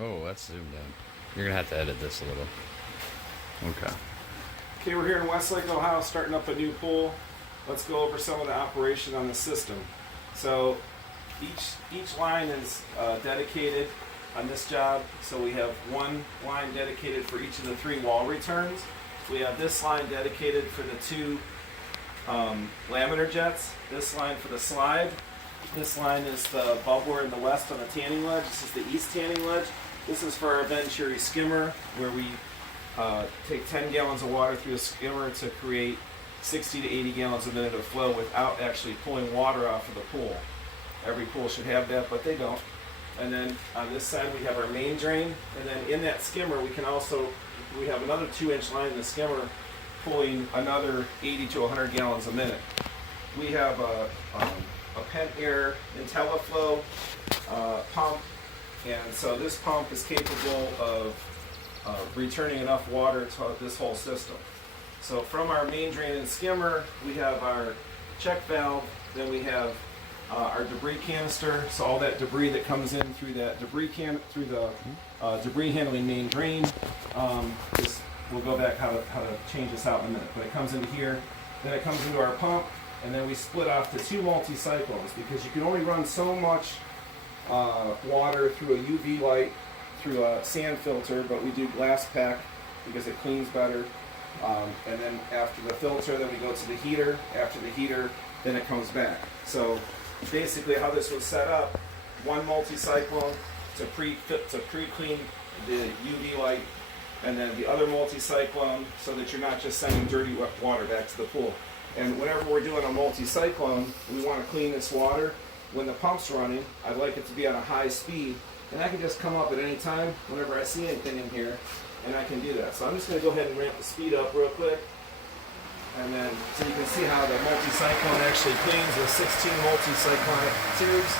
Oh, that's zoomed in. You're gonna have to edit this a little. Okay. Okay, we're here in Westlake, Ohio, starting up a new pool. Let's go over some of the operation on the system. So each line is dedicated on this job. So we have one line dedicated for each of the 3 wall returns. We have this line dedicated for the 2 laminar jets. This line for the slide. This line is the bubbler in the west on the tanning ledge. This is the east tanning ledge. This is for our Venturi skimmer, where we take 10 gallons of water through the skimmer to create 60 to 80 gallons a minute of flow without actually pulling water off of the pool. Every pool should have that, but they don't. And then on this side we have our main drain, and then in that skimmer we have another 2-inch line in the skimmer pulling another 80 to 100 gallons a minute. We have a pent air IntelliFlow pump, and so this pump is capable of returning enough water to this whole system. So from our main drain and skimmer, we have our check valve, then we have our debris canister. So all that debris that comes in through that debris debris handling main drain. We'll go back how to change this out in a minute. But it comes into here, then it comes into our pump, and then we split off to 2 multi-cyclones because you can only run so much water through a UV light, through a sand filter, but we do glass pack because it cleans better. And then after the filter, then we go to the heater. After the heater, then it comes back. So basically how this was set up, 1 multi-cyclone to pre-clean the UV light, and then the other multi-cyclone so that you're not just sending dirty water back to the pool. And whenever we're doing a multi-cyclone, we want to clean this water. When the pump's running, I'd like it to be on a high speed, and I can just come up at any time whenever I see anything in here, and I can do that. So I'm just going to go ahead and ramp the speed up real quick, and then so you can see how the multi-cyclone actually cleans the 16 multi-cyclonic tubes,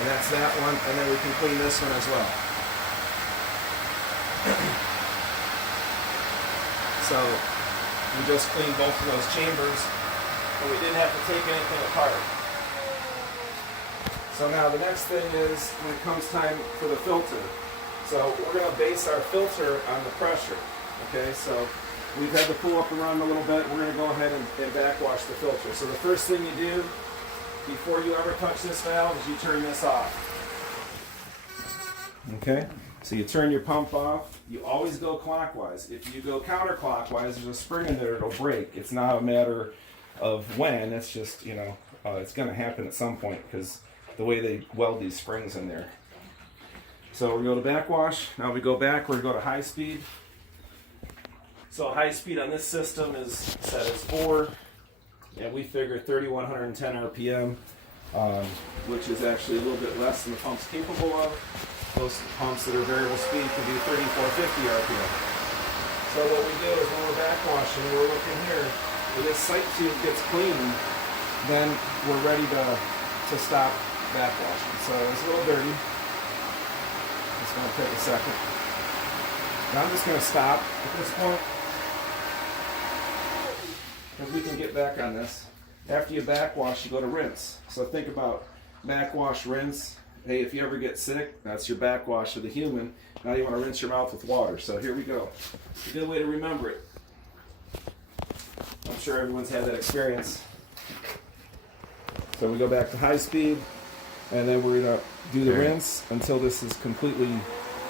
and that's that one, and then we can clean this one as well. So we just cleaned both of those chambers, and we didn't have to take anything apart. So now the next thing is when it comes time for the filter. So we're going to base our filter on the pressure. Okay, so we've had the pool up and running a little bit. We're going to go ahead and backwash the filter. So the first thing you do before you ever touch this valve is you turn this off. Okay, so you turn your pump off. You always go clockwise. If you go counterclockwise, there's a spring in there, it'll break. It's not a matter of when, it's just, it's going to happen at some point because the way they weld these springs in there. So we go to backwash. Now we go back, we're going to go to high speed. So high speed on this system is set as 4, and we figure 3,110 RPM, which is actually a little bit less than the pump's capable of. Most pumps that are variable speed can do 3,450 RPM. So what we do is when we're backwashing, we're looking here, when this sight tube gets clean, then we're ready to stop backwashing. So it's a little dirty. It's going to take a second. Now I'm just going to stop at this point because we can get back on this. After you backwash, you go to rinse. So think about backwash, rinse. Hey, if you ever get sick, that's your backwash of the human. Now you want to rinse your mouth with water. So here we go. It's a good way to remember it. I'm sure everyone's had that experience. So we go back to high speed, and then we're going to do the rinse until this is completely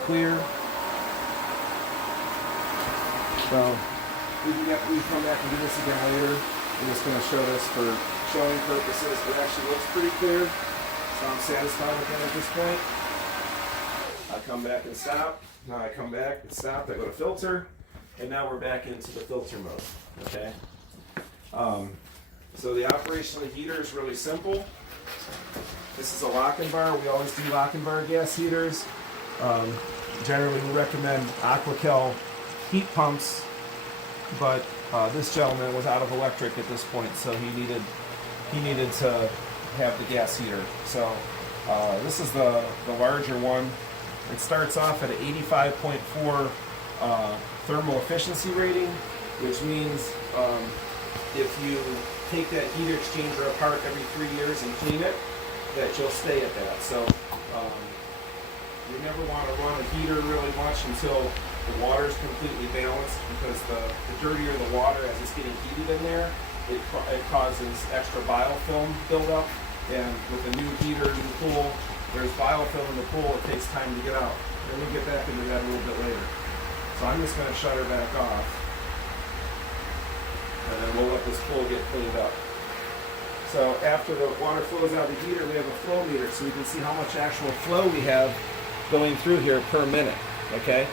clear. So we come back and do this again later. I'm just going to show this for showing purposes. It actually looks pretty clear, so I'm satisfied with it at this point. I come back and stop. Now I come back and stop. I go to filter, and now we're back into the filter mode. Okay. So the operation of the heater is really simple. This is a lock-and bar. We always do lock-and bar gas heaters. Generally, we recommend Aquakel heat pumps, but this gentleman was out of electric at this point, so he needed to have the gas heater. So this is the larger one. It starts off at an 85.4 thermal efficiency rating, which means if you take that heater exchanger apart every 3 years and clean it, that you'll stay at that. So You never want to run a heater really much until the water is completely balanced, because the dirtier the water as it's getting heated in there, it causes extra biofilm buildup. And with a new heater, new pool, there's biofilm in the pool. It takes time to get out. And we'll get back into that a little bit later. So I'm just going to shut her back off, and then we'll let this pool get cleaned up. So after the water flows out of the heater, we have a flow meter, so we can see how much actual flow we have going through here per minute, okay?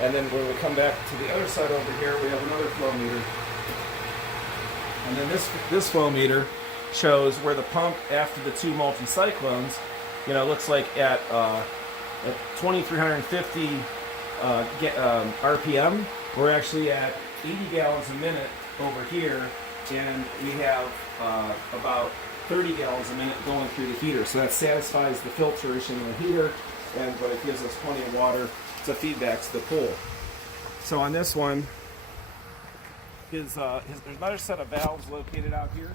And then when we come back to the other side over here, we have another flow meter. And then this flow meter shows where the pump, after the 2 multi-cyclones, you know, looks like at 2,350 RPM, we're actually at 80 gallons a minute over here, and we have about 30 gallons a minute going through the heater. So that satisfies the filtration in the heater, but it gives us plenty of water to feed back to the pool. So on this one, there's another set of valves located out here.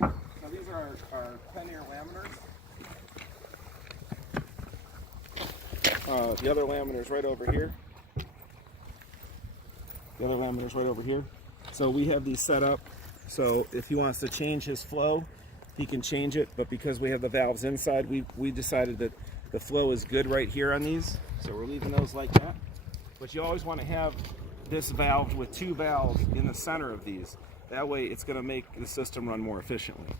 Now these are our plein air laminators. The other laminar is right over here. So we have these set up, so if he wants to change his flow, he can change it, but because we have the valves inside, we decided that the flow is good right here on these, so we're leaving those like that. But you always want to have this valve with 2 valves in the center of these. That way it's going to make the system run more efficiently.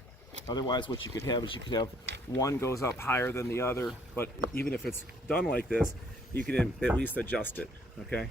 Otherwise, what you could have is you could have one goes up higher than the other, but even if it's done like this, you can at least adjust it, okay?